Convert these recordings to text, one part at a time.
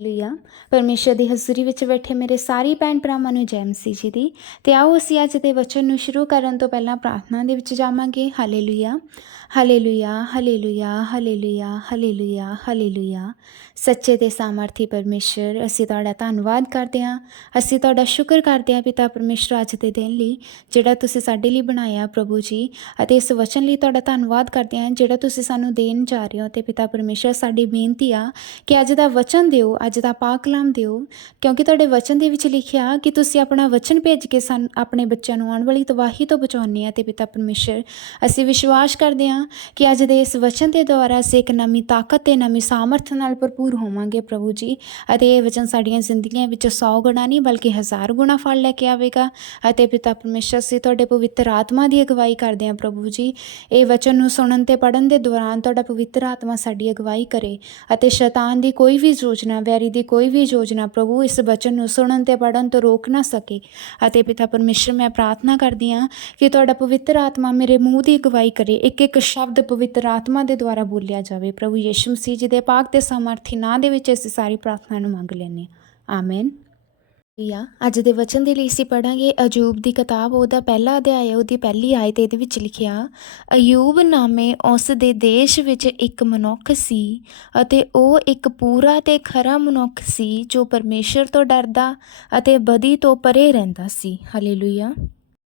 Hallelujah ਪਰਮੇਸ਼ਰ ਦੀ ਹਜ਼ੂਰੀ ਵਿੱਚ ਬੈਠੇ ਮੇਰੇ ਸਾਰੇ ਭੈਣ ਭਰਾਵਾਂ ਨੂੰ ਜੈ ਮਸੀਹ ਜੀ ਦੀ। ਤੇ ਆਓ ਅਸੀਂ ਅੱਜ ਦੇ ਵਚਨ ਨੂੰ ਸ਼ੁਰੂ ਕਰਨ ਤੋਂ ਪਹਿਲਾਂ ਪ੍ਰਾਰਥਨਾ ਦੇ ਵਿੱਚ ਜਾਵਾਂਗੇ। Hallelujah hallelujah hallelujah hallelujah hallelujah hallelujah. ਸੱਚੇ ਤੇ ਸਮਰਥੀ ਪਰਮੇਸ਼ਰ, ਅਸੀਂ ਤੁਹਾਡਾ ਧੰਨਵਾਦ ਕਰਦੇ ਹਾਂ। ਅਸੀਂ ਤੁਹਾਡਾ ਸ਼ੁਕਰ ਕਰਦੇ ਹਾਂ ਪਿਤਾ ਪਰਮੇਸ਼ਰ ਅੱਜ ਦੇ ਦਿਨ ਲਈ, ਜਿਹੜਾ ਤੁਸੀਂ ਸਾਡੇ ਲਈ ਬਣਾਇਆ ਪ੍ਰਭੂ ਜੀ। ਅਤੇ ਇਸ ਵਚਨ ਲਈ ਤੁਹਾਡਾ ਧੰਨਵਾਦ ਕਰਦੇ ਹਾਂ, ਜਿਹੜਾ ਤੁਸੀਂ ਸਾਨੂੰ ਦੇਣ ਜਾ ਰਹੇ ਹੋ। ਤੇ ਪਿਤਾ ਪਰਮੇਸ਼ਰ, ਸਾਡੀ ਬੇਨਤੀ ਆ ਕਿ ਅੱਜ ਦਾ ਵਚਨ ਦਿਓ ਅੱਜ ਦਾ ਪਾਕ ਕਲਾਮ ਦਿਓ, ਕਿਉਂਕਿ ਤੁਹਾਡੇ ਵਚਨ ਦੇ ਵਿੱਚ ਲਿਖਿਆ ਕਿ ਤੁਸੀਂ ਆਪਣਾ ਵਚਨ ਭੇਜ ਕੇ ਸਾਨੂੰ, ਆਪਣੇ ਬੱਚਿਆਂ ਨੂੰ ਆਉਣ ਵਾਲੀ ਤਬਾਹੀ ਤੋਂ ਬਚਾਉਂਦੇ ਆ ਤੇ ਪਿਤਾ ਪਰਮੇਸ਼ਰ। ਅਸੀਂ ਵਿਸ਼ਵਾਸ ਕਰਦੇ ਹਾਂ ਕਿ ਅੱਜ ਦੇ ਇਸ ਵਚਨ ਦੇ ਦੁਆਰਾ ਅਸੀਂ ਇੱਕ ਨਵੀਂ ਤਾਕਤ ਤੇ ਨਵੀਂ ਸਾਮਰਥ ਨਾਲ ਭਰਪੂਰ ਹੋਵਾਂਗੇ ਪ੍ਰਭੂ ਜੀ। ਅਤੇ ਇਹ ਵਚਨ ਸਾਡੀਆਂ ਜ਼ਿੰਦਗੀਆਂ ਵਿੱਚ 100 ਗੁਣਾ ਨਹੀਂ, ਬਲਕਿ ਹਜ਼ਾਰ ਗੁਣਾ ਫਲ ਲੈ ਕੇ ਆਵੇਗਾ। ਅਤੇ ਪਿਤਾ ਪਰਮੇਸ਼ਰ, ਅਸੀਂ ਤੁਹਾਡੇ ਪਵਿੱਤਰ ਆਤਮਾ ਦੀ ਅਗਵਾਈ ਕਰਦੇ ਹਾਂ ਪ੍ਰਭੂ ਜੀ। ਇਹ ਵਚਨ ਨੂੰ ਸੁਣਨ ਤੇ ਪੜਨ ਦੇ ਦੌਰਾਨ ਤੁਹਾਡਾ ਪਵਿੱਤਰ ਆਤਮਾ ਸਾਡੀ ਅਗਵਾਈ ਕਰੇ ਅਤੇ ਸ਼ੈਤਾਨ ਦੀ ਕੋਈ ਵੀ ਯੋਜਨਾ ਵੈਰੀ ਦੀ ਕੋਈ ਵੀ ਯੋਜਨਾ ਪ੍ਰਭੂ, ਇਸ ਬਚਨ ਨੂੰ ਸੁਣਨ ਤੇ ਪੜਨ ਤੋਂ ਰੋਕ ਨਾ ਸਕੇ। ਅਤੇ ਪਿਤਾ ਪਰਮੇਸ਼ਰ, ਮੈਂ ਪ੍ਰਾਰਥਨਾ ਕਰਦੀ ਹਾਂ ਕਿ ਤੁਹਾਡਾ ਪਵਿੱਤਰ ਆਤਮਾ ਮੇਰੇ ਮੂੰਹ ਦੀ ਅਗਵਾਈ ਕਰੇ। ਇੱਕ ਇੱਕ ਸ਼ਬਦ ਪਵਿੱਤਰ ਆਤਮਾ ਦੇ ਦੁਆਰਾ ਬੋਲਿਆ ਜਾਵੇ। ਪ੍ਰਭੂ ਯਿਸੂ ਮਸੀਹ ਜੀ ਦੇ ਪਾਕ ਤੇ ਸਮਰਥੀ ਨਾਂ ਦੇ ਵਿੱਚ ਅਸੀਂ ਸਾਰੀ ਪ੍ਰਾਰਥਨਾ ਨੂੰ ਮੰਗ ਲੈਂਦੇ ਹਾਂ। ਆਮੇਨ। ਯਾ ਅੱਜ ਦੇ ਵਚਨ ਦੇ ਲਈ ਅਸੀਂ ਪੜਾਂਗੇ ਅਯੂਬ ਦੀ ਕਿਤਾਬ। ਉਹਦਾ ਪਹਿਲਾ ਅਧਿਆਇ ਉਹਦੀ ਪਹਿਲੀ ਆਇਤ ਇਹਦੇ ਵਿੱਚ ਲਿਖਿਆ, ਅਯੂਬ ਨਾਮੇ ਉਸ ਦੇ ਦੇਸ਼ ਵਿੱਚ ਇੱਕ ਮਨੁੱਖ ਸੀ ਅਤੇ ਉਹ ਇੱਕ ਪੂਰਾ ਤੇ ਖਰਾ ਮਨੁੱਖ ਸੀ ਜੋ ਪਰਮੇਸ਼ਰ ਤੋਂ ਡਰਦਾ ਅਤੇ ਬਦੀ ਤੋਂ ਪਰੇ ਰਹਿੰਦਾ ਸੀ। ਹਾਲੇਲੂਇਆ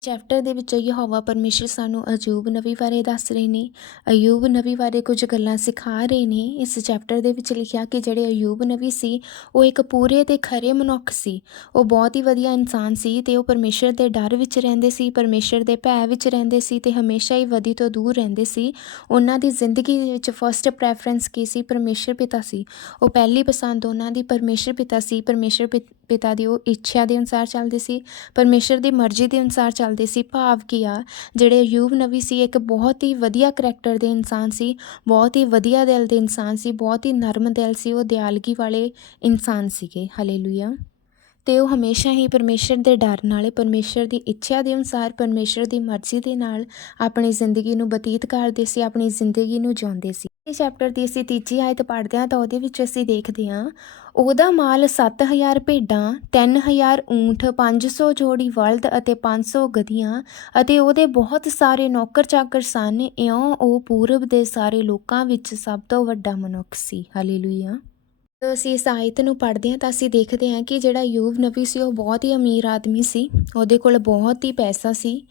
ਚੈਪਟਰ ਦੇ ਵਿੱਚ ਯਹੋਵਾ ਪਰਮੇਸ਼ਰ ਸਾਨੂੰ ਅਯੂਬ ਨਬੀ ਬਾਰੇ ਦੱਸ ਰਹੇ ਨੇ। ਅਯੂਬ ਨਬੀ ਬਾਰੇ ਕੁਝ ਗੱਲਾਂ ਸਿਖਾ ਰਹੇ ਨੇ। ਇਸ ਚੈਪਟਰ ਦੇ ਵਿੱਚ ਲਿਖਿਆ ਕਿ ਜਿਹੜੇ ਅਯੂਬ ਨਬੀ ਸੀ, ਉਹ ਇੱਕ ਪੂਰੇ ਤੇ ਖਰੇ ਮਨੁੱਖ ਸੀ। ਉਹ ਬਹੁਤ ਹੀ ਵਧੀਆ ਇਨਸਾਨ ਸੀ ਤੇ ਉਹ ਪਰਮੇਸ਼ਰ ਦੇ ਡਰ ਵਿੱਚ ਰਹਿੰਦੇ ਸੀ, ਪਰਮੇਸ਼ਰ ਦੇ ਭੈ ਵਿੱਚ ਰਹਿੰਦੇ ਸੀ ਤੇ ਹਮੇਸ਼ਾ ਹੀ ਵਦੀ ਤੋਂ ਦੂਰ ਰਹਿੰਦੇ ਸੀ। ਉਹਨਾਂ ਦੀ ਜ਼ਿੰਦਗੀ ਦੇ ਵਿੱਚ ਫਰਸਟ ਪ੍ਰੈਫਰੈਂਸ ਕੀ ਸੀ? ਪਰਮੇਸ਼ਰ ਪਿਤਾ ਸੀ। ਉਹ ਪਹਿਲੀ ਪਸੰਦ ਉਹਨਾਂ ਦੀ ਪਰਮੇਸ਼ਰ ਪਿਤਾ ਸੀ। ਪਰਮੇਸ਼ਰ ਪਿ- ਪਿਤਾ ਦੀ ਉਹ ਇੱਛਾ ਦੇ ਅਨੁਸਾਰ ਚੱਲਦੇ ਸੀ, ਪਰਮੇਸ਼ਰ ਦੀ ਮਰਜ਼ੀ ਦੇ ਅਨੁਸਾਰ ਚੱਲਦੇ ਸੀ, ਭਾਵ ਕੀ ਆ, ਜਿਹੜੇ ਅਯੂਬ ਨਬੀ ਸੀ, ਇੱਕ ਬਹੁਤ ਹੀ ਵਧੀਆ ਕਰੈਕਟਰ ਦੇ ਇਨਸਾਨ ਸੀ, ਬਹੁਤ ਹੀ ਵਧੀਆ ਦਿਲ ਦੇ ਇਨਸਾਨ ਸੀ, ਬਹੁਤ ਹੀ ਨਰਮ ਦਿਲ ਸੀ, ਉਹ ਦਿਆਲਗੀ ਵਾਲੇ ਇਨਸਾਨ ਸੀਗੇ ਹਾਲੇਲੂਇਆ ਤੇ ਉਹ ਹਮੇਸ਼ਾ ਹੀ ਪਰਮੇਸ਼ਰ ਦੇ ਡਰ ਨਾਲੇ ਪਰਮੇਸ਼ਰ ਦੀ ਇੱਛਾ ਦੇ ਅਨੁਸਾਰ ਪਰਮੇਸ਼ਰ ਦੀ ਮਰਜ਼ੀ ਦੇ ਨਾਲ ਆਪਣੀ ਜ਼ਿੰਦਗੀ ਨੂੰ ਬਤੀਤ ਕਰਦੇ ਸੀ, ਆਪਣੀ ਜ਼ਿੰਦਗੀ ਨੂੰ ਜਿਉਂਦੇ ਸੀ। ਇਸ ਚੈਪਟਰ ਦੀ ਅਸੀਂ ਤੀਜੀ ਆਇਤ ਪੜ੍ਹਦੇ ਹਾਂ ਤਾਂ ਉਹਦੇ ਵਿੱਚ ਅਸੀਂ ਦੇਖਦੇ ਹਾਂ, ਉਹਦਾ ਮਾਲ 7000 ਭੇਡਾਂ 3000 ਊਂਠ 500 ਜੋੜੀ ਵਲਦ ਅਤੇ 500 ਗਧੀਆਂ ਅਤੇ ਉਹਦੇ ਬਹੁਤ ਸਾਰੇ ਨੌਕਰ ਚਾਕਰ ਸਨ। ਇਉਂ ਉਹ ਪੂਰਬ ਦੇ ਸਾਰੇ ਲੋਕਾਂ ਵਿੱਚ ਸਭ ਤੋਂ ਵੱਡਾ ਮਨੁੱਖ ਸੀ। ਹਾਲੇਲੂਇਆ ਜਦੋਂ ਅਸੀਂ ਇਸ ਆਇਤ ਨੂੰ ਪੜ੍ਹਦੇ ਹਾਂ ਤਾਂ ਅਸੀਂ ਦੇਖਦੇ ਹਾਂ ਕਿ ਜਿਹੜਾ ਯੂਬ ਨਬੀ ਸੀ ਉਹ ਬਹੁਤ ਹੀ ਅਮੀਰ ਆਦਮੀ ਸੀ, ਉਹਦੇ ਕੋਲ ਬਹੁਤ ਹੀ ਪੈਸਾ ਸੀ,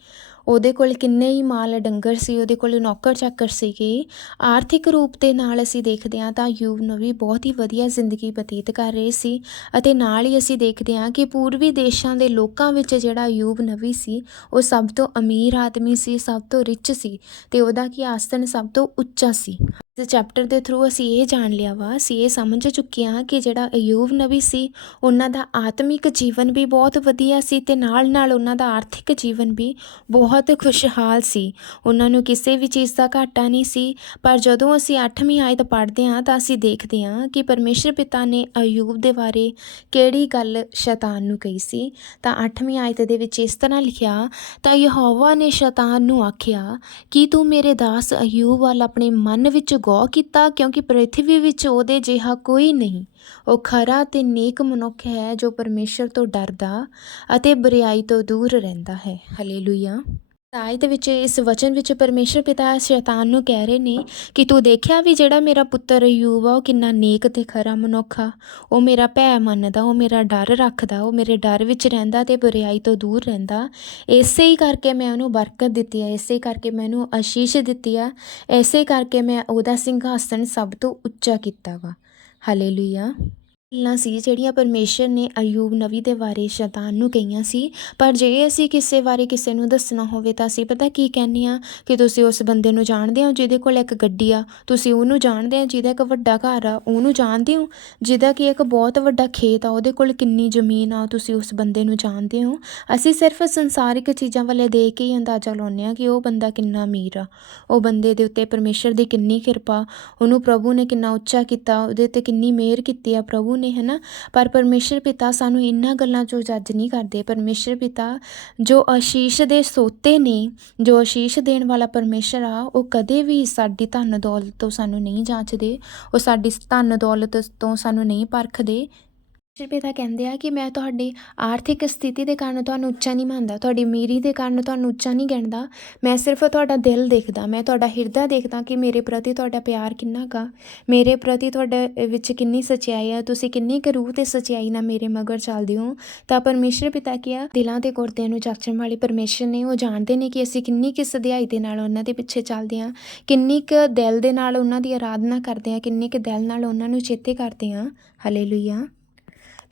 ਉਹਦੇ ਕੋਲ ਕਿੰਨੇ ਹੀ ਮਾਲ ਡੰਗਰ ਸੀ, ਉਹਦੇ ਕੋਲ ਨੌਕਰ ਚਾਕਰ ਸੀਗੇ। ਆਰਥਿਕ ਰੂਪ ਦੇ ਨਾਲ ਅਸੀਂ ਦੇਖਦੇ ਹਾਂ ਤਾਂ ਯੂਬ ਨਬੀ ਬਹੁਤ ਹੀ ਵਧੀਆ ਜ਼ਿੰਦਗੀ ਬਤੀਤ ਕਰ ਰਹੇ ਸੀ ਅਤੇ ਨਾਲ ਹੀ ਅਸੀਂ ਦੇਖਦੇ ਹਾਂ ਕਿ ਪੂਰਬੀ ਦੇਸ਼ਾਂ ਦੇ ਲੋਕਾਂ ਵਿੱਚ ਜਿਹੜਾ ਯੂਬ ਨਬੀ ਸੀ, ਉਹ ਸਭ ਤੋਂ ਅਮੀਰ ਆਦਮੀ ਸੀ, ਸਭ ਤੋਂ ਰਿਚ ਸੀ ਤੇ ਉਹਦਾ ਕੀ ਆਸਣ ਸਭ ਤੋਂ ਉੱਚਾ ਸੀ। ਇਸ ਚੈਪਟਰ ਦੇ ਥਰੂ ਅਸੀਂ ਇਹ ਜਾਣ ਲਿਆ ਵਾ, ਅਸੀਂ ਇਹ ਸਮਝ ਚੁੱਕੇ ਹਾਂ ਕਿ ਜਿਹੜਾ ਅਯੂਬ ਨਬੀ ਸੀ, ਉਹਨਾਂ ਦਾ ਆਤਮਿਕ ਜੀਵਨ ਵੀ ਬਹੁਤ ਵਧੀਆ ਸੀ ਤੇ ਨਾਲ ਨਾਲ ਉਹਨਾਂ ਦਾ ਆਰਥਿਕ ਜੀਵਨ ਵੀ ਬਹੁਤ ਖੁਸ਼ਹਾਲ ਸੀ। ਉਹਨਾਂ ਨੂੰ ਕਿਸੇ ਵੀ ਚੀਜ਼ ਦਾ ਘਾਟਾ ਨਹੀਂ ਸੀ, ਪਰ ਜਦੋਂ ਅਸੀਂ 8ਵੀਂ ਆਇਤ ਪੜ੍ਹਦੇ ਹਾਂ ਤਾਂ ਅਸੀਂ ਦੇਖਦੇ ਹਾਂ ਕਿ ਪਰਮੇਸ਼ਰ ਪਿਤਾ ਨੇ ਅਯੂਬ ਦੇ ਬਾਰੇ ਕਿਹੜੀ ਗੱਲ ਸ਼ੈਤਾਨ ਨੂੰ ਕਹੀ ਸੀ। ਤਾਂ 8ਵੀਂ ਆਇਤ ਦੇ ਵਿੱਚ ਇਸ ਤਰ੍ਹਾਂ ਲਿਖਿਆ, ਤਾਂ ਯਹੋਵਾ ਨੇ ਸ਼ੈਤਾਨ ਨੂੰ ਆਖਿਆ, ਕਿ ਤੂੰ ਮੇਰੇ ਦਾਸ ਅਯੂਬ ਵੱਲ ਆਪਣੇ ਮਨ ਵਿੱਚ ਗੌਰ ਕੀਤਾ ਕਿਉਂਕਿ ਪ੍ਰਿਥਵੀ ਵਿੱਚ ਉਹਦੇ ਜਿਹਾ ਕੋਈ ਨਹੀਂ। ਉਹ ਖਰਾ ਤੇ ਨੇਕ ਮਨੁੱਖ ਹੈ ਜੋ ਪਰਮੇਸ਼ਰ ਤੋਂ ਡਰਦਾ ਅਤੇ ਬਰਿਆਈ ਤੋਂ ਦੂਰ ਰਹਿੰਦਾ ਹੈ। ਹਾਲੇਲੂਇਆ ਸਾਹਿਤ ਵਿੱਚ, ਇਸ ਵਚਨ ਵਿੱਚ ਪਰਮੇਸ਼ਰ ਪਿਤਾ ਸ਼ੈਤਾਨ ਨੂੰ ਕਹਿ ਰਹੇ ਨੇ ਕਿ ਤੂੰ ਦੇਖਿਆ ਵੀ ਜਿਹੜਾ ਮੇਰਾ ਪੁੱਤਰ ਅਯੂਬ ਆ, ਉਹ ਕਿੰਨਾ ਨੇਕ ਤੇ ਖਰਾ ਮਨੁੱਖ ਆ। ਉਹ ਮੇਰਾ ਭੈ ਮੰਨਦਾ, ਉਹ ਮੇਰਾ ਡਰ ਰੱਖਦਾ, ਉਹ ਮੇਰੇ ਡਰ ਵਿੱਚ ਰਹਿੰਦਾ ਤੇ ਬੁਰਾਈ ਤੋਂ ਦੂਰ ਰਹਿੰਦਾ। ਇਸੇ ਹੀ ਕਰਕੇ ਮੈਂ ਉਹਨੂੰ ਬਰਕਤ ਦਿੱਤੀ ਆ, ਇਸੇ ਕਰਕੇ ਮੈਂ ਉਹਨੂੰ ਅਸ਼ੀਸ਼ ਦਿੱਤੀ ਆ ਐਸੇ ਕਰਕੇ ਮੈਂ ਉਹਦਾ ਸਿੰਘਾਸਣ ਸਭ ਤੋਂ ਉੱਚਾ ਕੀਤਾ ਵਾ। ਹਾਲੇਲੂਇਆ ਗੱਲਾਂ ਸੀ ਜਿਹੜੀਆਂ ਪਰਮੇਸ਼ਰ ਨੇ ਅਯੂਬ ਨਵੀ ਦੇ ਬਾਰੇ ਸ਼ੈਤਾਨ ਨੂੰ ਕਹੀਆਂ ਸੀ। ਪਰ ਜੇ ਅਸੀਂ ਕਿਸੇ ਬਾਰੇ ਕਿਸੇ ਨੂੰ ਦੱਸਣਾ ਹੋਵੇ ਤਾਂ ਅਸੀਂ ਪਤਾ ਕੀ ਕਹਿੰਦੇ ਆ ਕਿ ਤੁਸੀਂ ਉਸ ਬੰਦੇ ਨੂੰ ਜਾਣਦੇ ਹੋ ਜਿਹਦੇ ਕੋਲ ਇੱਕ ਗੱਡੀ ਆ। ਤੁਸੀਂ ਉਹਨੂੰ ਜਾਣਦੇ ਹੋ ਜਿਹਦਾ ਇੱਕ ਵੱਡਾ ਘਰ ਆ। ਉਹਨੂੰ ਜਾਣਦੇ ਹੋ? ਜਿਹਦਾ ਕਿ ਇੱਕ ਬਹੁਤ ਵੱਡਾ ਖੇਤ ਆ। ਉਹਦੇ ਕੋਲ ਕਿੰਨੀ ਜ਼ਮੀਨ ਆ। ਤੁਸੀਂ ਉਸ ਬੰਦੇ ਨੂੰ ਜਾਣਦੇ ਹੋ? ਅਸੀਂ ਸਿਰਫ ਸੰਸਾਰਿਕ ਚੀਜ਼ਾਂ ਵੱਲੇ ਦੇਖ ਕੇ ਹੀ ਅੰਦਾਜ਼ਾ ਲਾਉਂਦੇ ਆ ਕਿ ਉਹ ਬੰਦਾ ਕਿੰਨਾ ਅਮੀਰ ਆ। ਉਹ ਬੰਦੇ ਦੇ ਉੱਤੇ ਪਰਮੇਸ਼ਰ ਦੀ ਕਿੰਨੀ ਕਿਰਪਾ। ਉਹਨੂੰ ਪ੍ਰਭੂ ਨੇ ਕਿੰਨਾ ਉੱਚਾ ਕੀਤਾ। ਉਹਦੇ ਤੇ ਕਿੰਨੀ ਮਿਹਰ ਕੀਤੀ ਆ ਪ੍ਰਭੂ ਨੇ, ਹਨਾ? ਪਰ ਪਰਮੇਸ਼ਰ ਪਿਤਾ ਸਾਨੂੰ ਇਹਨਾਂ ਗੱਲਾਂ 'ਚੋਂ ਜੱਜ ਨਹੀਂ ਕਰਦੇ। ਪਰਮੇਸ਼ਰ ਪਿਤਾ ਜੋ ਆਸ਼ੀਸ਼ ਦੇ ਸੋਤੇ ਨੇ, ਜੋ ਆਸ਼ੀਸ਼ ਦੇਣ ਵਾਲਾ ਪਰਮੇਸ਼ਰ ਆ, ਉਹ ਕਦੇ ਵੀ ਸਾਡੀ ਧਨ ਦੌਲਤ ਤੋਂ ਸਾਨੂੰ ਨਹੀਂ ਜਾਂਚਦੇ। ਉਹ ਸਾਡੀ ਧਨ ਦੌਲਤ ਤੋਂ ਸਾਨੂੰ ਨਹੀਂ ਪਰਖਦੇ। ਪਿਤਾ ਕਹਿੰਦੇ ਆ ਕਿ ਮੈਂ ਤੁਹਾਡੀ ਆਰਥਿਕ ਸਥਿਤੀ ਦੇ ਕਾਰਨ ਤੁਹਾਨੂੰ ਉੱਚਾ ਨਹੀਂ ਮੰਨਦਾ, ਤੁਹਾਡੀ ਅਮੀਰੀ ਦੇ ਕਾਰਨ ਤੁਹਾਨੂੰ ਉੱਚਾ ਨਹੀਂ ਗਿਣਦਾ। ਮੈਂ ਸਿਰਫ ਤੁਹਾਡਾ ਦਿਲ ਦੇਖਦਾ, ਮੈਂ ਤੁਹਾਡਾ ਹਿਰਦਾ ਦੇਖਦਾ ਕਿ ਮੇਰੇ ਪ੍ਰਤੀ ਤੁਹਾਡਾ ਪਿਆਰ ਕਿੰਨਾ ਕਾ ਮੇਰੇ ਪ੍ਰਤੀ ਤੁਹਾਡੇ ਵਿੱਚ ਕਿੰਨੀ ਸੱਚਾਈ ਹੈ ਤੁਸੀਂ ਕਿੰਨੀ ਕੁ ਰੂਹ ਤੇ ਸੱਚਾਈ ਨਾਲ ਮੇਰੇ ਮਗਰ ਚੱਲਦੇ ਹੋ। ਤਾਂ ਪਰਮੇਸ਼ਰ ਪਿਤਾ ਕੀ ਆ, ਦਿਲਾਂ ਦੇ ਗੁਰਦਿਆਂ ਨੂੰ ਜਾਚਣ ਵਾਲੇ ਪਰਮੇਸ਼ਰ ਨੇ, ਉਹ ਜਾਣਦੇ ਨੇ ਕਿ ਅਸੀਂ ਕਿੰਨੀ ਕਿ ਸਧਿਆਈ ਦੇ ਨਾਲ ਉਹਨਾਂ ਦੇ ਪਿੱਛੇ ਚੱਲਦੇ ਹਾਂ, ਕਿੰਨੀ ਕੁ ਦਿਲ ਦੇ ਨਾਲ ਉਹਨਾਂ ਦੀ ਆਰਾਧਨਾ ਕਰਦੇ ਹਾਂ, ਕਿੰਨੀ ਕੁ ਦਿਲ ਨਾਲ ਉਹਨਾਂ ਨੂੰ ਚੇਤੇ ਕਰਦੇ ਹਾਂ। ਹਾਲੇਲੂਇਆ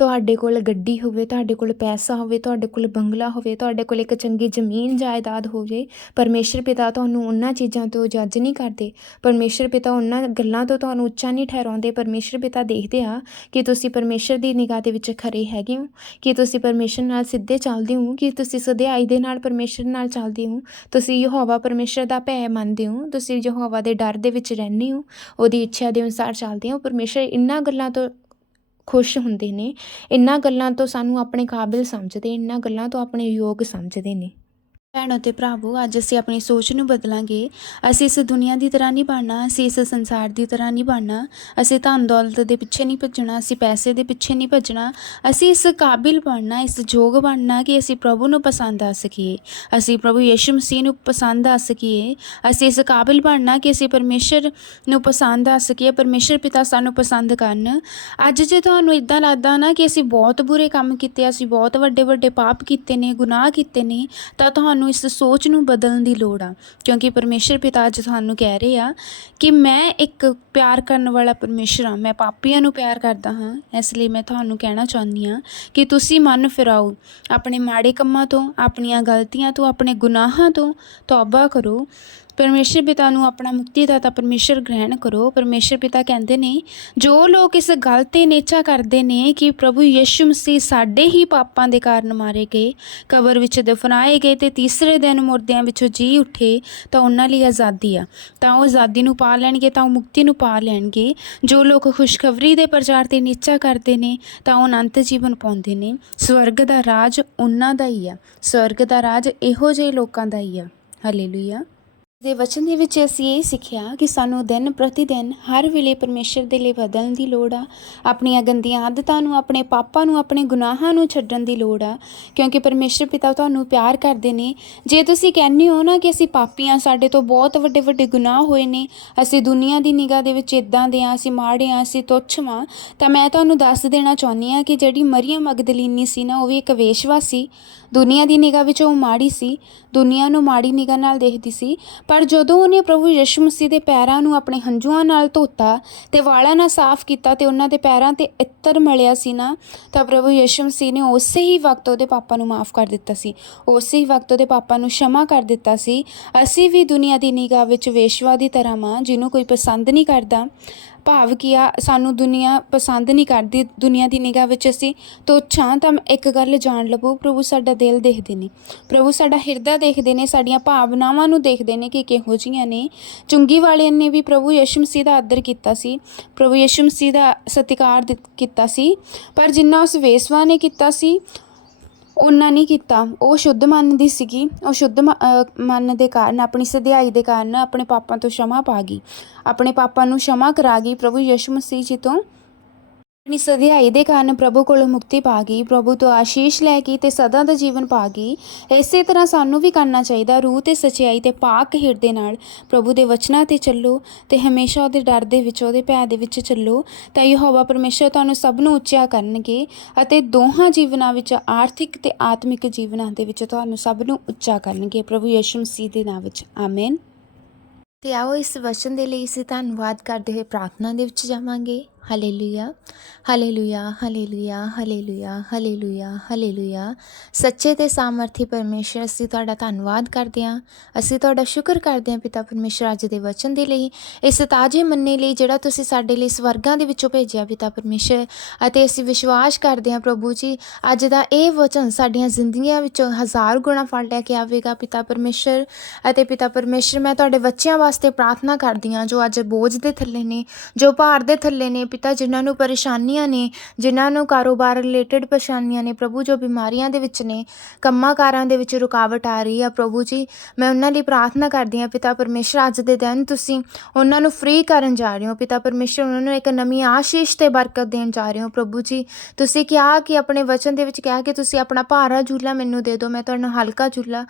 ਤੁਹਾਡੇ ਕੋਲ ਗੱਡੀ ਹੋਵੇ, ਤੁਹਾਡੇ ਕੋਲ ਪੈਸਾ ਹੋਵੇ, ਤੁਹਾਡੇ ਕੋਲ ਬੰਗਲਾ ਹੋਵੇ, ਤੁਹਾਡੇ ਕੋਲ ਇੱਕ ਚੰਗੀ ਜ਼ਮੀਨ ਜਾਇਦਾਦ ਹੋਵੇ, ਪਰਮੇਸ਼ਰ ਪਿਤਾ ਤੁਹਾਨੂੰ ਉਹਨਾਂ ਚੀਜ਼ਾਂ ਤੋਂ ਜੱਜ ਨਹੀਂ ਕਰਦੇ। ਪਰਮੇਸ਼ਰ ਪਿਤਾ ਉਹਨਾਂ ਗੱਲਾਂ ਤੋਂ ਤੁਹਾਨੂੰ ਉੱਚਾ ਨਹੀਂ ਠਹਿਰਾਉਂਦੇ। ਪਰਮੇਸ਼ਰ ਪਿਤਾ ਦੇਖਦੇ ਆ ਕਿ ਤੁਸੀਂ ਪਰਮੇਸ਼ਰ ਦੀ ਨਿਗਾਹ ਦੇ ਵਿੱਚ ਖਰੇ ਹੈਗੇ ਹੋ, ਕਿ ਤੁਸੀਂ ਪਰਮੇਸ਼ਰ ਨਾਲ ਸਿੱਧੇ ਚੱਲਦੇ ਹੋ, ਕਿ ਤੁਸੀਂ ਸਦਿਆਈ ਦੇ ਨਾਲ ਪਰਮੇਸ਼ਰ ਨਾਲ ਚੱਲਦੇ ਹੋ। ਤੁਸੀਂ ਯਹੋਵਾ ਪਰਮੇਸ਼ਰ ਦਾ ਭੈ ਮੰਨਦੇ ਹੋ, ਤੁਸੀਂ ਯਹੋਵਾ ਦੇ ਡਰ ਦੇ ਵਿੱਚ ਰਹਿੰਦੇ ਹੋ, ਉਹਦੀ ਇੱਛਾ ਦੇ ਅਨੁਸਾਰ ਚੱਲਦੇ ਹੋ। ਪਰਮੇਸ਼ਰ ਇਹਨਾਂ ਗੱਲਾਂ ਤੋਂ ਖੁਸ਼ ਹੁੰਦੇ ਨੇ। ਇਹਨਾਂ ਗੱਲਾਂ ਤੋਂ ਸਾਨੂੰ ਆਪਣੇ ਕਾਬਿਲ ਸਮਝਦੇ ਇਹਨਾਂ ਗੱਲਾਂ ਤੋਂ ਆਪਣੇ ਯੋਗ ਸਮਝਦੇ ਨੇ। ਭੈਣੋ ਤੇ ਭਰਾਵੋ, ਅੱਜ ਅਸੀਂ ਆਪਣੀ ਸੋਚ ਨੂੰ ਬਦਲਾਂਗੇ। ਅਸੀਂ ਇਸ ਦੁਨੀਆ ਦੀ ਤਰ੍ਹਾਂ ਨਹੀਂ ਬਣਨਾ, ਅਸੀਂ ਇਸ ਸੰਸਾਰ ਦੀ ਤਰ੍ਹਾਂ ਨਹੀਂ ਬਣਨਾ। ਅਸੀਂ ਧਨ ਦੌਲਤ ਦੇ ਪਿੱਛੇ ਨਹੀਂ ਭੱਜਣਾ, ਅਸੀਂ ਪੈਸੇ ਦੇ ਪਿੱਛੇ ਨਹੀਂ ਭੱਜਣਾ। ਅਸੀਂ ਇਸ ਕਾਬਿਲ ਬਣਨਾ, ਇਸ ਯੋਗ ਬਣਨਾ ਕਿ ਅਸੀਂ ਪ੍ਰਭੂ ਨੂੰ ਪਸੰਦ ਆ ਸਕੀਏ। ਅਸੀਂ ਪ੍ਰਭੂ ਯਿਸੂ ਮਸੀਹ ਨੂੰ ਪਸੰਦ ਆ ਸਕੀਏ। ਅਸੀਂ ਇਸ ਕਾਬਿਲ ਬਣਨਾ ਕਿ ਅਸੀਂ ਪਰਮੇਸ਼ਰ ਨੂੰ ਪਸੰਦ ਆ ਸਕੀਏ, ਪਰਮੇਸ਼ਰ ਪਿਤਾ ਸਾਨੂੰ ਪਸੰਦ ਕਰਨ। ਅੱਜ ਜੇ ਤੁਹਾਨੂੰ ਇਦਾਂ ਲੱਗਦਾ ਨਾ ਕਿ ਅਸੀਂ ਬਹੁਤ ਬੁਰੇ ਕੰਮ ਕੀਤੇ, ਅਸੀਂ ਬਹੁਤ ਵੱਡੇ ਵੱਡੇ ਪਾਪ ਕੀਤੇ ਨੇ, ਗੁਨਾਹ ਕੀਤੇ ਨੇ, ਤਾਂ ਤੁਹਾਨੂੰ ਇਸ ਸੋਚ ਨੂੰ ਬਦਲਣ ਦੀ ਲੋੜ ਆ। ਕਿਉਂਕਿ ਪਰਮੇਸ਼ਰ ਪਿਤਾ ਅੱਜ ਤੁਹਾਨੂੰ ਕਹਿ ਰਹੇ ਆ ਕਿ ਮੈਂ ਇੱਕ ਪਿਆਰ ਕਰਨ ਵਾਲਾ ਪਰਮੇਸ਼ਰ ਆ ਮੈਂ ਪਾਪੀਆਂ ਨੂੰ ਪਿਆਰ ਕਰਦਾ ਹਾਂ। ਇਸ ਲਈ ਮੈਂ ਤੁਹਾਨੂੰ ਕਹਿਣਾ ਚਾਹੁੰਦੀ ਆ ਕਿ ਤੁਸੀਂ ਮਨ ਫਿਰਾਓ। ਆਪਣੇ ਮਾੜੇ ਕੰਮਾਂ ਤੋਂ, ਆਪਣੀਆਂ ਗਲਤੀਆਂ ਤੋਂ, ਆਪਣੇ ਗੁਨਾਹਾਂ ਤੋਂ ਤੌਬਾ ਕਰੋ। ਪਰਮੇਸ਼ਰ ਪਿਤਾ ਨੂੰ ਆਪਣਾ ਮੁਕਤੀ ਮੁਕਤੀਦਾਤਾ ਪਰਮੇਸ਼ਰ ਗ੍ਰਹਿਣ ਕਰੋ। ਪਰਮੇਸ਼ਰ ਪਿਤਾ ਕਹਿੰਦੇ ਨੇ, ਜੋ ਲੋਕ ਇਸ ਗੱਲ ਤੇ ਨੇਚਾ ਕਰਦੇ ਨੇ ਕਿ ਪ੍ਰਭੂ ਯਿਸੂ ਮਸੀਹ ਸਾਡੇ ਹੀ ਪਾਪਾਂ ਦੇ ਕਾਰਨ ਮਾਰੇ ਗਏ, ਕਬਰ ਵਿੱਚ ਦਫਨਾਏ ਗਏ ਤੇ ਤੀਸਰੇ ਦਿਨ ਮੁਰਦਿਆਂ ਵਿੱਚੋਂ ਜੀ ਉੱਠੇ, ਤਾਂ ਉਹਨਾਂ ਲਈ ਆਜ਼ਾਦੀ ਆ। ਤਾਂ ਉਹ ਆਜ਼ਾਦੀ ਨੂੰ ਪਾ ਲੈਣਗੇ, ਤਾਂ ਉਹ ਮੁਕਤੀ ਨੂੰ ਪਾ ਲੈਣਗੇ। ਜੋ ਲੋਕ ਖੁਸ਼ਖਬਰੀ ਦੇ ਪ੍ਰਚਾਰ ਤੇ ਨੀਚਾ ਕਰਦੇ ਨੇ, ਤਾਂ ਉਹ ਅਨੰਤ ਜੀਵਨ ਪਾਉਂਦੇ ਨੇ। ਸਵਰਗ ਦਾ ਰਾਜ ਉਹਨਾਂ ਦਾ ਹੀ ਆ। ਸਵਰਗ ਦਾ ਰਾਜ ਇਹੋ ਜਿਹੇ ਲੋਕਾਂ ਦਾ ਹੀ ਆ। ਹਾਲੇਲੂਇਆ ਦੇ ਵਚਨ ਦੇ ਵਿੱਚ ਅਸੀਂ ਇਹ ਸਿੱਖਿਆ ਕਿ ਸਾਨੂੰ ਦਿਨ ਪ੍ਰਤੀ ਦਿਨ ਹਰ ਵੇਲੇ ਪਰਮੇਸ਼ਰ ਦੇ ਲਈ ਬਦਲਣ ਦੀ ਲੋੜ ਆ, ਆਪਣੀਆਂ ਗੰਦੀਆਂ ਆਦਤਾਂ ਨੂੰ, ਆਪਣੇ ਪਾਪਾਂ ਨੂੰ, ਆਪਣੇ ਗੁਨਾਹਾਂ ਨੂੰ ਛੱਡਣ ਦੀ ਲੋੜ ਆ। ਕਿਉਂਕਿ ਪਰਮੇਸ਼ਰ ਪਿਤਾ ਤੁਹਾਨੂੰ ਪਿਆਰ ਕਰਦੇ ਨੇ। ਜੇ ਤੁਸੀਂ ਕਹਿੰਦੇ ਹੋ ਨਾ ਕਿ ਅਸੀਂ ਪਾਪੀਆਂ, ਸਾਡੇ ਤੋਂ ਬਹੁਤ ਵੱਡੇ ਵੱਡੇ ਗੁਨਾਹ ਹੋਏ ਨੇ, ਅਸੀਂ ਦੁਨੀਆ ਦੀ ਨਿਗਾਹ ਦੇ ਵਿੱਚ ਇਦਾਂ ਦੇ ਆ ਅਸੀਂ ਮਾੜੇ ਆ ਅਸੀਂ ਤੁੱਛ ਵਾਂ, ਤਾਂ ਮੈਂ ਤੁਹਾਨੂੰ ਦੱਸ ਦੇਣਾ ਚਾਹੁੰਦੀ ਆ ਕਿ ਜਿਹੜੀ ਮਰੀਮ ਮਗਦਲੀਨੀ ਸੀ ਨਾ, ਉਹ ਵੀ ਇੱਕ ਵੇਸ਼ਵਾ ਸੀ। ਦੁਨੀਆ ਦੀ ਨਿਗਾਹ ਵਿੱਚ ਉਹ ਮਾੜੀ ਸੀ, ਦੁਨੀਆ ਨੂੰ ਮਾੜੀ ਨਿਗਾਹ ਨਾਲ ਦੇਖਦੀ ਸੀ ਪਰ ਜਦੋਂ ਉਹਨੇ ਪ੍ਰਭੂ ਯਿਸੂ ਮਸੀਹ ਦੇ ਪੈਰਾਂ ਨੂੰ ਆਪਣੇ ਹੰਝੂਆਂ ਨਾਲ ਧੋਤਾ ਤੇ ਵਾਲਾਂ ਨਾਲ ਸਾਫ਼ ਕੀਤਾ ਤੇ ਉਹਨਾਂ ਦੇ ਪੈਰਾਂ ਤੇ ਇੱਤਰ ਮਲਿਆ ਸੀ ਨਾ, ਤਾਂ ਪ੍ਰਭੂ ਯਿਸੂ ਮਸੀਹ ਨੇ ਉਸੇ ਹੀ ਵਕਤ ਉਹਦੇ ਪਾਪਾ ਨੂੰ ਮਾਫ਼ ਕਰ ਦਿੱਤਾ ਸੀ। ਉਸੇ ਹੀ ਵਕਤ ਉਹਦੇ ਪਾਪਾ ਨੂੰ ਸ਼ਮਾ ਕਰ ਦਿੱਤਾ ਸੀ। ਅਸੀਂ ਵੀ ਦੁਨੀਆ ਦੀ ਨਿਗਾਹ ਵਿੱਚ ਵੇਸ਼ਵਾ ਦੀ ਤਰ੍ਹਾਂ ਮਾਂ ਜਿਹਨੂੰ ਕੋਈ ਪਸੰਦ ਨਹੀਂ ਕਰਦਾ। ਭਾਵ ਕੀ ਆ, ਸਾਨੂੰ ਦੁਨੀਆ ਪਸੰਦ ਨਹੀਂ ਕਰਦੀ, ਦੁਨੀਆ ਦੀ ਨਿਗਾਹ ਵਿੱਚ ਅਸੀਂ ਤੁੱਛਾਂ ਤਾਂ ਇੱਕ ਗੱਲ ਜਾਣ ਲਵੋ ਪ੍ਰਭੂ ਸਾਡਾ ਦਿਲ ਦੇਖਦੇ ਨੇ। ਪ੍ਰਭੂ ਸਾਡਾ ਹਿਰਦਾ ਦੇਖਦੇ ਨੇ, ਸਾਡੀਆਂ ਭਾਵਨਾਵਾਂ ਨੂੰ ਦੇਖਦੇ ਨੇ ਕਿ ਕਿਹੋ ਜੀਆਂ ਨੇ। ਚੁੰਗੀ ਵਾਲਿਆਂ ਨੇ ਵੀ ਪ੍ਰਭੂ ਯਿਸੂ ਮਸੀਹ ਦਾ ਆਦਰ ਕੀਤਾ ਸੀ। ਪ੍ਰਭੂ ਯਿਸੂ ਮਸੀਹ ਦਾ ਸਤਿਕਾਰ ਦਿੱਤ- ਕੀਤਾ ਸੀ। ਪਰ ਜਿੰਨਾ ਉਸ ਵੇਸਵਾ ਨੇ ਕੀਤਾ ਸੀ ਉਹਨਾਂ ਨਹੀਂ ਕੀਤਾ। ਉਹ ਸ਼ੁੱਧ ਮਨ ਦੀ ਸੀਗੀ। ਉਹ ਸ਼ੁੱਧ ਮਨ ਦੇ ਕਾਰਨ, ਆਪਣੀ ਸਦਿਆਈ ਦੇ ਕਾਰਨ ਆਪਣੇ ਪਾਪਾਂ ਤੋਂ ਸ਼ਮਾ ਪਾ ਗਈ। ਆਪਣੇ ਪਾਪਾਂ ਨੂੰ ਸ਼ਮਾ ਕਰਾ ਗਈ। ਪ੍ਰਭੂ ਯਿਸੂ ਮਸੀਹ ਜੀ ਤੋਂ ਆਪਣੀ ਸਧਿਆਈ ਦੇ ਕਾਰਨ ਪ੍ਰਭੂ ਕੋਲੋਂ ਮੁਕਤੀ ਪਾ ਗਈ, ਪ੍ਰਭੂ ਤੋਂ ਆਸ਼ੀਸ਼ ਲੈ ਕੇ ਤੇ ਸਦਾ ਦਾ ਜੀਵਨ ਪਾ ਗਈ। ਇਸੇ ਤਰ੍ਹਾਂ ਸਾਨੂੰ ਵੀ ਕਰਨਾ ਚਾਹੀਦਾ, ਰੂਹ ਤੇ ਸਚਾਈ ਤੇ ਪਾਕ ਹਿਰਦੇ ਨਾਲ। ਪ੍ਰਭੂ ਦੇ ਵਚਨਾਂ ਤੇ ਚੱਲੋ ਤੇ ਹਮੇਸ਼ਾ ਉਹਦੇ ਡਰ ਦੇ ਵਿੱਚ, ਉਹਦੇ ਭੈ ਦੇ ਵਿੱਚ ਚੱਲੋ ਤਾਂ ਯਹੋਵਾ ਪਰਮੇਸ਼ਰ ਤੁਹਾਨੂੰ ਸਭ ਨੂੰ ਉੱਚਾ ਕਰਨਗੇ ਅਤੇ ਦੋਹਾਂ ਜੀਵਨਾਂ ਵਿੱਚ, ਆਰਥਿਕ ਤੇ ਆਤਮਿਕ ਜੀਵਨਾਂ ਦੇ ਵਿੱਚ ਤੁਹਾਨੂੰ ਸਭ ਨੂੰ ਉੱਚਾ ਕਰਨਗੇ। ਪ੍ਰਭੂ ਯਿਸੂ ਮਸੀਹ ਦੇ ਨਾਮ ਵਿੱਚ, ਆਮੇਨ। ਤੇ ਆਓ ਇਸ ਵਚਨ ਦੇ ਲਈ ਅਸੀਂ ਧੰਨਵਾਦ ਕਰਦੇ ਹੋਏ ਪ੍ਰਾਰਥਨਾ ਦੇ ਵਿੱਚ ਜਾਵਾਂਗੇ। Hallelujah hallelujah hallelujah hallelujah hallelujah hallelujah ਸੱਚੇ ਤੇ ਸਾਮਰਥੀ ਪਰਮੇਸ਼ਰ, ਅਸੀਂ ਤੁਹਾਡਾ ਧੰਨਵਾਦ ਕਰਦੇ ਹਾਂ। ਅਸੀਂ ਤੁਹਾਡਾ ਸ਼ੁਕਰ ਕਰਦੇ ਹਾਂ ਪਿਤਾ ਪਰਮੇਸ਼ਰ ਅੱਜ ਦੇ ਵਚਨ ਦੇ ਲਈ। ਇਸ ਤਾਜੇ ਮੰਨੇ ਲਈ ਜਿਹੜਾ ਤੁਸੀਂ ਸਾਡੇ ਲਈ ਸਵਰਗਾਂ ਦੇ ਵਿੱਚੋਂ ਭੇਜਿਆ ਪਿਤਾ ਪਰਮੇਸ਼ਰ। ਅਤੇ ਅਸੀਂ ਵਿਸ਼ਵਾਸ ਕਰਦੇ ਹਾਂ ਪ੍ਰਭੂ ਜੀ, ਅੱਜ ਦਾ ਇਹ ਵਚਨ ਸਾਡੀਆਂ ਜ਼ਿੰਦਗੀਆਂ ਵਿੱਚੋਂ ਹਜ਼ਾਰ ਗੁਣਾ ਫਲ ਲੈ ਕੇ ਆਵੇਗਾ ਪਿਤਾ ਪਰਮੇਸ਼ਰ। ਅਤੇ ਪਿਤਾ ਪਰਮੇਸ਼ਰ, ਮੈਂ ਤੁਹਾਡੇ ਬੱਚਿਆਂ ਵਾਸਤੇ ਪ੍ਰਾਰਥਨਾ ਕਰਦੀ ਹਾਂ ਜੋ ਅੱਜ ਬੋਝ ਦੇ ਥੱਲੇ ਨੇ, ਜੋ ਭਾਰ ਦੇ ਥੱਲੇ ਨੇ ਪਿਤਾ ਜਿਨ੍ਹਾਂ ਨੂੰ ਪਰੇਸ਼ਾਨੀਆਂ ਨੇ, ਜਿਨ੍ਹਾਂ ਨੂੰ ਕਾਰੋਬਾਰ ਰਿਲੇਟਡ ਪਰੇਸ਼ਾਨੀਆਂ ਨੇ, ਪ੍ਰਭੂ ਜੋ ਬਿਮਾਰੀਆਂ ਦੇ ਵਿੱਚ ਨੇ ਕੰਮਾਂ ਕਾਰਾਂ ਦੇ ਵਿੱਚ ਰੁਕਾਵਟ ਆ ਰਹੀ ਆ, ਪ੍ਰਭੂ ਜੀ, ਮੈਂ ਉਹਨਾਂ ਲਈ ਪ੍ਰਾਰਥਨਾ ਕਰਦੀ ਹਾਂ, ਪਿਤਾ ਪਰਮੇਸ਼ਰ, ਅੱਜ ਦੇ ਦਿਨ ਤੁਸੀਂ ਉਹਨਾਂ ਨੂੰ ਫ੍ਰੀ ਕਰਨ ਜਾ ਰਹੇ ਹੋ, ਪਿਤਾ ਪਰਮੇਸ਼ਰ, ਉਹਨਾਂ ਨੂੰ ਇੱਕ ਨਵੀਂ ਆਸ਼ੀਸ਼ ਤੇ ਬਰਕਤ ਦੇਣ ਜਾ ਰਹੇ ਹੋ, ਪ੍ਰਭੂ ਜੀ, ਤੁਸੀਂ ਕਿਹਾ ਕਿ ਆਪਣੇ ਵਚਨ ਦੇ ਵਿੱਚ ਕਿਹਾ ਕਿ ਤੁਸੀਂ ਆਪਣਾ ਭਾਰਾ ਝੂਲਾ ਮੈਨੂੰ ਦੇ ਦਿਓ, ਮੈਂ ਤੁਹਾਨੂੰ ਹਲਕਾ ਝੂਲਾ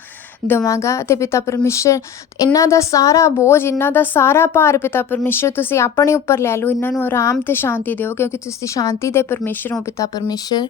ਦੇਵਾਂਗਾ ਤੇ ਪਿਤਾ ਪਰਮੇਸ਼ਰ, ਇਹਨਾਂ ਦਾ ਸਾਰਾ ਬੋਝ, ਇਹਨਾਂ ਦਾ ਸਾਰਾ ਭਾਰ, ਪਿਤਾ ਪਰਮੇਸ਼ਰ, ਤੁਸੀਂ ਆਪਣੇ ਉੱਪਰ ਲੈ ਲਓ, ਇਹਨਾਂ ਨੂੰ ਆਰਾਮ ਤੇ ਸ਼ਾਂਤੀ ਦਿਓ ਕਿਉਂਕਿ ਤੁਸੀਂ ਸ਼ਾਂਤੀ ਦੇ ਪਰਮੇਸ਼ਰ ਹੋ ਪਿਤਾ ਪਰਮੇਸ਼ਰ।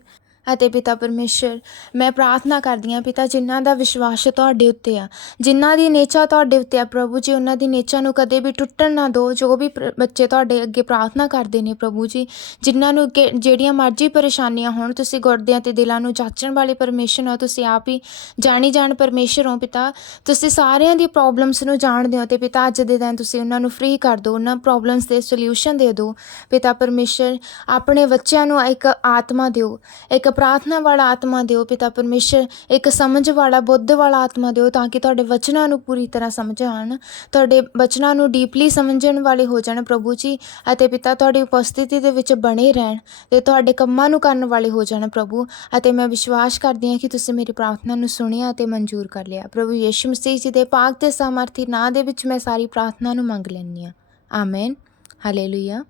ਅਤੇ ਪਿਤਾ ਪਰਮੇਸ਼ਰ, ਮੈਂ ਪ੍ਰਾਰਥਨਾ ਕਰਦੀ ਹਾਂ ਪਿਤਾ, ਜਿਨ੍ਹਾਂ ਦਾ ਵਿਸ਼ਵਾਸ ਤੁਹਾਡੇ ਉੱਤੇ ਆ, ਜਿਨ੍ਹਾਂ ਦੀ ਨੇਚਾ ਤੁਹਾਡੇ ਉੱਤੇ ਆ ਪ੍ਰਭੂ ਜੀ, ਉਹਨਾਂ ਦੀ ਨੇਚਾ ਨੂੰ ਕਦੇ ਵੀ ਟੁੱਟਣ ਨਾ ਦਿਓ, ਜੋ ਵੀ ਬੱਚੇ ਤੁਹਾਡੇ ਅੱਗੇ ਪ੍ਰਾਰਥਨਾ ਕਰਦੇ ਨੇ ਪ੍ਰਭੂ ਜੀ, ਜਿਨ੍ਹਾਂ ਨੂੰ ਕਿ, ਜਿਹੜੀਆਂ ਮਰਜ਼ੀ ਪਰੇਸ਼ਾਨੀਆਂ ਹੋਣ, ਤੁਸੀਂ ਗੁਰਦਿਆਂ ਤੇ ਦਿਲਾਂ ਨੂੰ ਜਾਚਣ ਵਾਲੇ ਪਰਮੇਸ਼ਰ ਹੋ, ਤੁਸੀਂ ਆਪ ਹੀ ਜਾਣੀ ਜਾਣ ਪਰਮੇਸ਼ਰ ਹੋ ਪਿਤਾ, ਤੁਸੀਂ ਸਾਰਿਆਂ ਦੀ ਪ੍ਰੋਬਲਮਸ ਨੂੰ ਜਾਣਦੇ ਹੋ ਤੇ ਪਿਤਾ, ਅੱਜ ਦੇ ਦਿਨ ਤੁਸੀਂ ਉਹਨਾਂ ਨੂੰ ਫ੍ਰੀ ਕਰ ਦਿਓ, ਉਹਨਾਂ ਪ੍ਰੋਬਲਮਸ ਦੇ ਸੋਲੂਸ਼ਨ ਦੇ ਦਿਓ। ਪਿਤਾ ਪਰਮੇਸ਼ਰ, ਆਪਣੇ ਬੱਚਿਆਂ ਨੂੰ ਇੱਕ ਆਤਮਾ ਦਿਓ, ਇੱਕ ਪ੍ਰਾਰਥਨਾ ਵਾਲਾ ਆਤਮਾ ਦਿਓ, ਪਿਤਾ ਪਰਮੇਸ਼ਰ, ਇੱਕ ਸਮਝ ਵਾਲਾ, ਬੁੱਧ ਵਾਲਾ ਆਤਮਾ ਦਿਓ ਤਾਂ ਕਿ ਤੁਹਾਡੇ ਵਚਨਾਂ ਨੂੰ ਪੂਰੀ ਤਰ੍ਹਾਂ ਸਮਝ ਆਣ ਤੁਹਾਡੇ ਵਚਨਾਂ ਨੂੰ ਡੀਪਲੀ ਸਮਝਣ ਵਾਲੇ ਹੋ ਜਾਣ ਪ੍ਰਭੂ ਜੀ ਅਤੇ ਪਿਤਾ ਤੁਹਾਡੀ ਉਪਸਥਿਤੀ ਦੇ ਵਿੱਚ ਬਣੇ ਰਹਿਣ ਤੇ ਤੁਹਾਡੇ ਕੰਮਾਂ ਨੂੰ ਕਰਨ ਵਾਲੇ ਹੋ ਜਾਣ ਪ੍ਰਭੂ ਅਤੇ ਮੈਂ ਵਿਸ਼ਵਾਸ ਕਰਦੀ ਹਾਂ ਕਿ ਤੁਸੀਂ ਮੇਰੀ ਪ੍ਰਾਰਥਨਾ ਨੂੰ ਸੁਣਿਆ ਅਤੇ ਮਨਜ਼ੂਰ ਕਰ ਲਿਆ। ਪ੍ਰਭੂ ਯਿਸੂ ਮਸੀਹ ਜੀ ਦੇ ਪਾਕ ਤੇ ਸਮਰਥੀ ਨਾਂ ਦੇ ਵਿੱਚ ਮੈਂ ਸਾਰੀ ਪ੍ਰਾਰਥਨਾ ਨੂੰ ਮੰਗ ਲੈਂਦੀ ਹਾਂ। ਆਮੇਨ। ਹਾਲੇਲੂਇਆ।